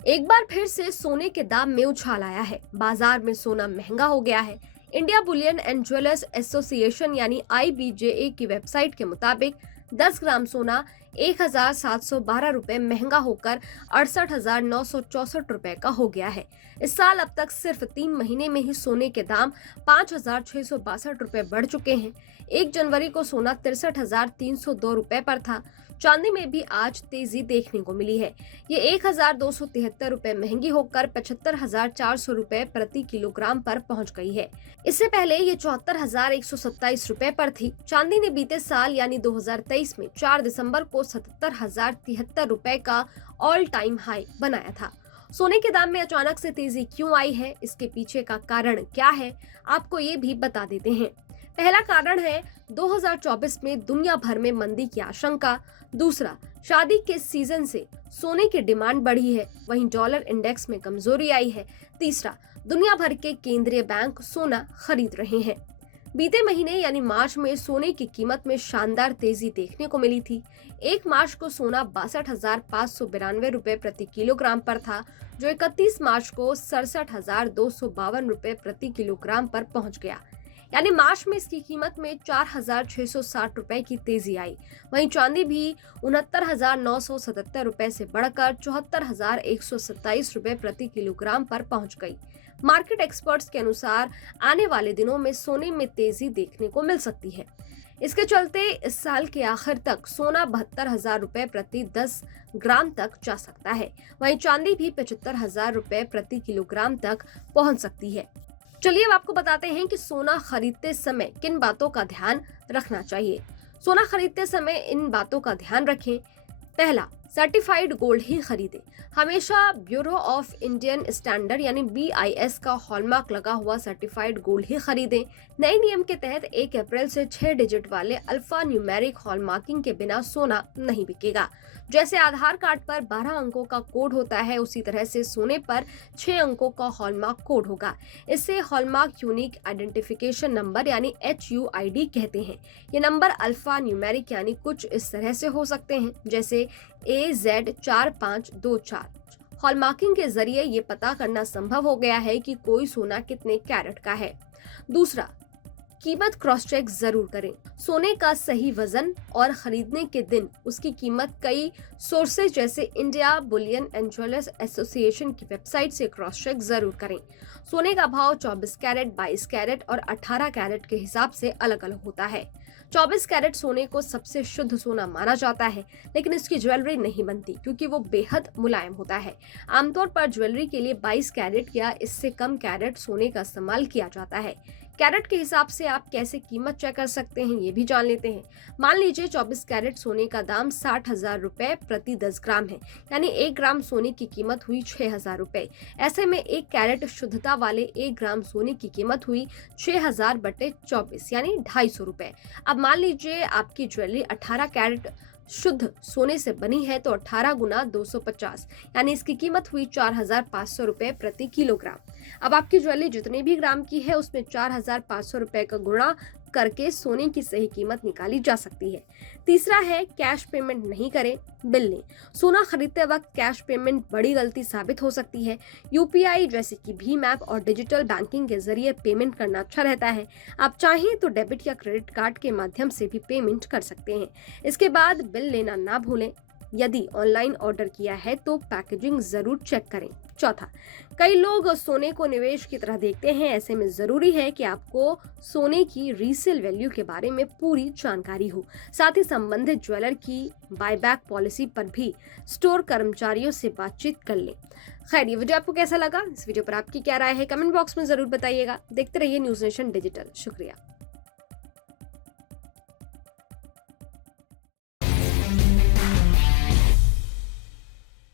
एक बार फिर से सोने के दाम में उछाल आया है। बाजार में सोना महंगा हो गया है। India Boolean and jewellers association यानी IBJA की वेबसाइट के मुताबिक 10 ग्राम सोना 1,712 रुपए महंगा होकर 68,964 रुपए का हो गया है। इस साल अब तक सिर्फ 3 महीने में ही सोने के दाम 5,662 रुपए बढ़ चुके हैं। 1 जनवरी को सोना 63,302 रुपए पर था। चांदी में भी आज तेजी देखने को मिली है। ये 1,273 रुपए महंगी होकर 75,400 रुपए प्रति किलोग्राम पर पहुंच गई है। इससे पहले ये 74,127 रुपए पर थी। चांदी ने बीते साल यानी 2023 में 4 दिसंबर को 77,073 रुपए का ऑल टाइम हाई बनाया था। सोने के दाम में अचानक से तेजी क्यों आई है, इसके पीछे का कारण क्या है, आपको ये भी बता देते हैं। पहला कारण है 2024 में दुनिया भर में मंदी की आशंका। दूसरा, शादी के सीजन से सोने की डिमांड बढ़ी है, वहीं डॉलर इंडेक्स में कमजोरी आई है। तीसरा, दुनिया भर के केंद्रीय बैंक सोना खरीद रहे हैं। बीते महीने यानी मार्च में सोने की कीमत में शानदार तेजी देखने को मिली थी। 1 मार्च को सोना 62,592 रुपए प्रति किलोग्राम पर था, जो 31 मार्च को 67,252 रुपए प्रति किलोग्राम पर पहुंच गया। यानी मार्च में इसकी कीमत में 4,660 रुपए की तेजी आई। वहीं चांदी भी 69,977 रुपए से बढ़कर 74,127 रुपए प्रति किलोग्राम पर पहुंच गई। मार्केट एक्सपर्ट्स के अनुसार आने वाले दिनों में सोने में तेजी देखने को मिल सकती है। इसके चलते इस साल के आखिर तक सोना 72,000 रुपए प्रति 10 ग्राम तक जा सकता है। वहीं चांदी भी 75,000 रुपए प्रति किलोग्राम तक पहुंच सकती है। चलिए अब आपको बताते हैं कि सोना खरीदते समय किन बातों का ध्यान रखना चाहिए। सोना खरीदते समय इन बातों का ध्यान रखें। पहला, सर्टिफाइड गोल्ड ही खरीदें। हमेशा ब्यूरो ऑफ इंडियन स्टैंडर्ड यानी BIS का हॉलमार्क लगा हुआ सर्टिफाइड गोल्ड ही खरीदें। नए नियम के तहत 1 अप्रैल से 6 डिजिट वाले अल्फा न्यूमेरिक हॉलमार्किंग के बिना सोना नहीं बिकेगा। जैसे आधार कार्ड पर 12 अंकों का कोड होता है, उसी तरह से सोने पर 6 अंकों का हॉलमार्क कोड होगा। इसे हॉलमार्क यूनिक आइडेंटिफिकेशन नंबर यानी HUID कहते हैं। ये नंबर अल्फा न्यूमेरिक यानी कुछ इस तरह से हो सकते हैं, जैसे AZ4524। हॉलमार्किंग के जरिए ये पता करना संभव हो गया है कि कोई सोना कितने कैरेट का है। दूसरा, कीमत क्रॉस चेक जरूर करें। सोने का सही वजन और खरीदने के दिन उसकी कीमत कई सोर्सेज जैसे India Boolean and jewellers association की वेबसाइट से क्रॉस चेक जरूर करें। सोने का भाव 24 कैरेट, 22 कैरेट और 18 कैरेट के हिसाब से अलग अलग होता है। 24 कैरेट सोने को सबसे शुद्ध सोना माना जाता है, लेकिन इसकी ज्वेलरी नहीं बनती क्योंकि वो बेहद मुलायम होता है। आमतौर पर ज्वेलरी के लिए 22 कैरेट या इससे कम कैरेट सोने का इस्तेमाल किया जाता है। कैरेट के हिसाब से आप कैसे कीमत चेक कर सकते हैं, ये भी जान लेते हैं। मान लीजिए 24 कैरेट सोने का दाम 60,000 रुपए प्रति 10 ग्राम है, यानी 1 ग्राम सोने की कीमत हुई 6,000 रुपए। ऐसे में 1 कैरेट शुद्धता वाले 1 ग्राम सोने की कीमत हुई 6,000 बटे 24 यानी 250 रुपए। अब मान लीजिए आपकी ज्वेलरी 18 कैरेट शुद्ध सोने से बनी है, तो 18 गुना 250 यानी इसकी कीमत हुई 4,500 रुपए प्रति किलोग्राम। अब आपकी ज्वेलरी जितने भी ग्राम की है उसमें 4,500 रुपए का गुणा करके सोने की सही कीमत निकाली जा सकती है। तीसरा है कैश पेमेंट नहीं करें, बिल लें। सोना खरीदते वक्त कैश पेमेंट बड़ी गलती साबित हो सकती है। UPI जैसे कि भीम ऐप और डिजिटल बैंकिंग के जरिए पेमेंट करना अच्छा रहता है। आप चाहें तो डेबिट या क्रेडिट कार्ड के माध्यम से भी पेमेंट कर सकते हैं। इसके बाद बिल लेना ना भूलें। यदि ऑनलाइन ऑर्डर किया है तो पैकेजिंग जरूर चेक करें। चौथा, कई लोग सोने को निवेश की तरह देखते हैं। ऐसे में जरूरी है कि आपको सोने की रीसेल वैल्यू के बारे में पूरी जानकारी हो। साथ ही संबंधित ज्वेलर की बायबैक पॉलिसी पर भी स्टोर कर्मचारियों से बातचीत कर लें। खैर, ये वीडियो आपको कैसा लगा? इस वीडियो पर आपकी क्या राय है, कमेंट बॉक्स में जरूर बताइएगा। देखते रहिए न्यूज नेशन डिजिटल। शुक्रिया।